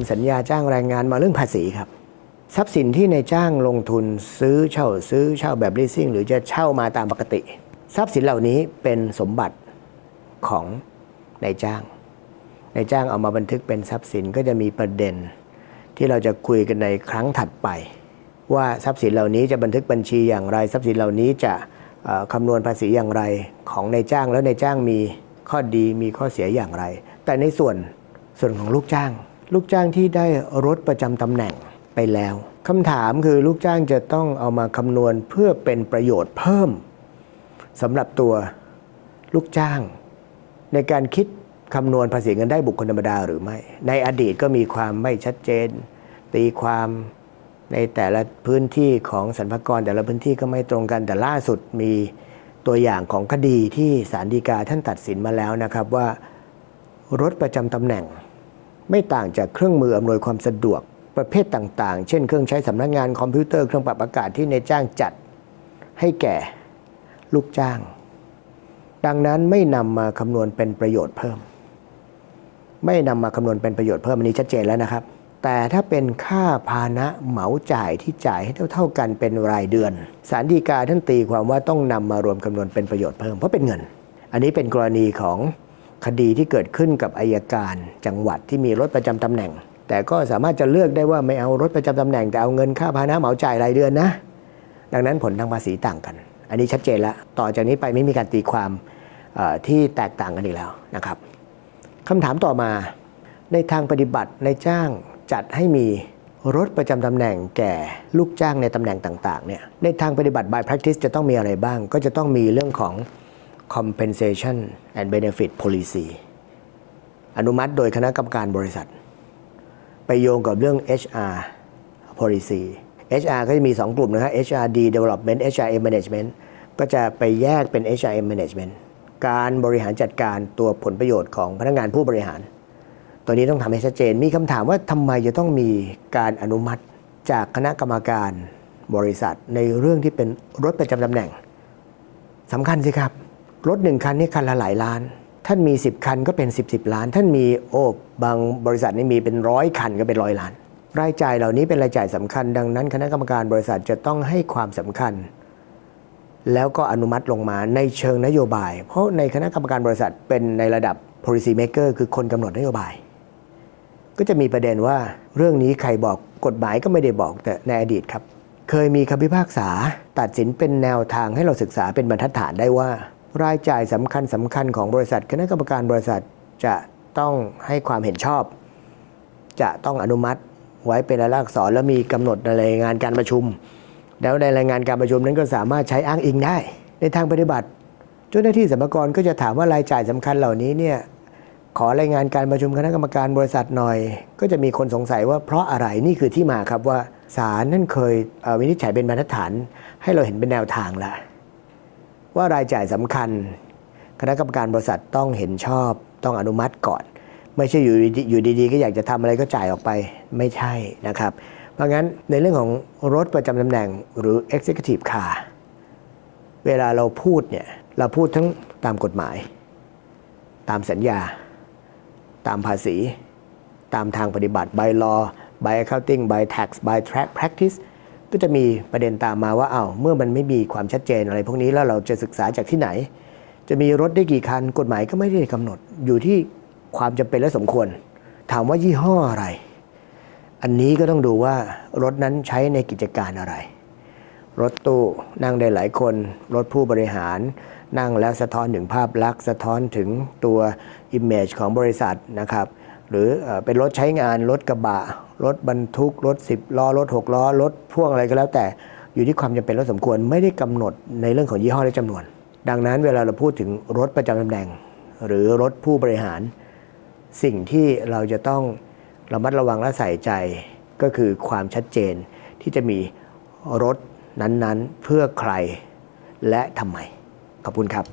ำสัญญาจ้างแรงงานมาเรื่องภาษีครับ ทรัพย์สินที่ในายจ้างลงทุนซื้อเช่าซื้อเช่าแบบ leasing หรือจะเช่ามาตามปกติ ทรัพย์สินเหล่านี้เป็นสมบัติของนายจ้างนายจ้างเอามาบันทึกเป็นทรัพย์สินก็จะมีประเด็น ที่เราจะคุยกันในครั้งถัดไป ว่าทรัพย์สินเหล่านี้จะบันทึกบัญชีอย่างไร ทรัพย์สินเหล่านี้จะคำนวณภาษีอย่างไรของนายจ้างแล้วนายจ้างมีข้อดีมีข้อเสียอย่างไร แต่ในส่วนส่วนของลูกจ้าง ลูกจ้างที่ได้รถประจำตำแหน่งไปแล้วคำถามคือลูกจ้างจะต้องเอามาคำนวณเพื่อเป็นประโยชน์เพิ่มสำหรับตัวลูกจ้าง ในการคิดคำนวณภาษีเงินได้บุคคลธรรมดาหรือไม่ ในอดีตก็มีความไม่ชัดเจน ตีความในแต่ละพื้นที่ของสรรพากรแต่ละพื้นที่ก็ไม่ตรงกันแต่ล่าสุดมีตัวอย่างของคดีที่ศาลฎีกาท่านตัดสินมาแล้วนะครับว่ารถประจำตำแหน่ง ไม่ต่างจากเครื่องมืออำนวยความสะดวกประเภทต่าง ๆ เช่น เครื่องใช้สำนักงานคอมพิวเตอร์เครื่องปรับอากาศที่ในายจ้างจัดให้แก่ลูกจ้าง ดังนั้นไม่นำมาคำนวณเป็นประโยชน์เพิ่ม ไม่นำมาคำนวณเป็นประโยชน์เพิ่มอันนี้ชัดเจนแล้วนะครับ แต่ถ้าเป็นค่าพานะเหมาจ่ายที่จ่ายให้เท่าๆกันเป็นรายเดือนสารดีกาท่านตีความว่าต้องนำมารวมคำนวณเป็นประโยชน์เพิ่มเพราะเป็นเงิน อันนี้เป็นกรณีของ คดีที่เกิดขึ้นกับอายการจังหวัดที่มีรถประจำตำแหน่ง แต่ก็สามารถจะเลือกได้ว่าไม่เอารถประจำตำแหน่งแต่เอาเงินค่าพาหนะเหมาจ่ายรายเดือนนะ ดังนั้นผลทางภาษีต่างกัน อันนี้ชัดเจนล้วต่อจากนี้ไปไม่มีการตีความที่แตกต่างกันอีกแล้วนะครับคำถามต่อมาในทางปฏิบัติในจ้างจัดให้มีรถประจำตำแหน่งแก่ลูกจ้างในตำแหน่งต่างๆเนี่ยในทางปฏิบัติ by practice จะต้องมีอะไรบ้าง ก็จะต้องมีเรื่องของ compensation and benefit policy อนุมัติโดยคณะกรรมการบริษัท ไปโยงกับเรื่อง HR policy HR ก็จะมี 2 กลุ่มนะฮะ HRD development HRM management ก็จะไปแยกเป็น HRM management การบริหารจัดการตัวผลประโยชน์ของพนักงานผู้บริหาร ตัวนี้ต้องทำให้ชัดเจน มีคำถามว่าทำไมจะต้องมีการอนุมัติจากคณะกรรมการบริษัทในเรื่องที่เป็นรถประจำตำแหน่งสำคัญสิครับ รถหนึ่งคันนี่คันละหลายล้าน ท่านมี 10 คันก็เป็น 10บสล้าน ท่านมีโอ้บางบริษัทนี่มีเป็นร้อยคันก็เป็นร้อยล้าน รายจ่ายเหล่านี้เป็นรายจ่ายสำคัญ ดังนั้น คณะกรรมการบริษัทจะต้องให้ความสำคัญ แล้วก็อนุมัติลงมาในเชิงนโยบาย เพราะในคณะกรรมการบริษัทเป็นในระดับ policy maker คือคนกำหนดนโยบาย ก็จะมีประเด็นว่าเรื่องนี้ใครบอกกฎหมายก็ไม่ได้บอกแต่ในอดีตครับ เคยมีคำพิพากษาตัดสินเป็นแนวทางให้เราศึกษาเป็นบรรทัดฐานได้ว่า รายจ่ายสำคัญสำคัญของบริษัท คณะกรรมการบริษัทจะต้องให้ความเห็นชอบ จะต้องอนุมัติไว้เป็นรายลักษณ์อักษรแล้วมีกำหนดในรายงานการประชุม แล้วในรายงานการประชุมนั้นก็สามารถใช้อ้างอิงได้ ในทางปฏิบัติ เจ้าหน้าที่สรรพากรก็จะถามว่ารายจ่ายสำคัญเหล่านี้เนี่ยขอรายงานการประชุมคณะกรรมการบริษัทหน่อย ก็จะมีคนสงสัยว่าเพราะอะไรนี่คือที่มาครับว่าศาลนั่นเคยวินิจฉัยเป็นบรรทัดฐาน ให้เราเห็นเป็นแนวทางละ ว่ารายจ่ายสำคัญ คณะกรรมการบริษัทต้องเห็นชอบต้องอนุมัติก่อน ไม่ใช่อยู่ดีๆอยู่ดีๆ ก็อยากจะทำอะไรก็จ่ายออกไปไม่ใช่นะครับ เพราะงั้นในเรื่องของรถประจำตำแหน่งหรือ Executive Car เวลาเราพูดเนี่ยเราพูดทั้งตามกฎหมาย ตามสัญญา ตามภาษี ตามทางปฏิบัติ by law by accounting by tax by track practice ก็จะมีประเด็นตามมาว่าเอา้าเมื่อมันไม่มีความชัดเจนอะไร พวกนี้แล้วเราจะศึกษาจากที่ไหน จะมีรถได้กี่คันกฎหมายก็ไม่ได้กำหนดอยู่ที่ความจำเป็นและสมควร ถามว่ายี่ห้ออะไร อันนี้ก็ต้องดูว่ารถนั้นใช้ในกิจการอะไร รถตู้นั่งได้หลายคน รถผู้บริหาร นั่งแล้วสะท้อนถึงภาพลักษณ์ สะท้อนถึงตัว Image ของบริษัทนะครับ หรือเป็นรถใช้งานรถกระบะ รถบรรทุก รถ 10ล้อรถ 6 ล้อ รถพ่วงอะไรก็แล้วแต่อยู่ที่ความจำเป็นและสมควรไม่ได้กำหนดในเรื่องของยี่ห้อและจำนวน ดังนั้นเวลาเราพูดถึงรถประจำตำแหน่ง หรือรถผู้บริหาร สิ่งที่เราจะต้องระมัดระวังและใส่ใจก็คือความชัดเจนที่จะมีรถนั้นๆ เพื่อใครและทำไม ขอบคุณครับ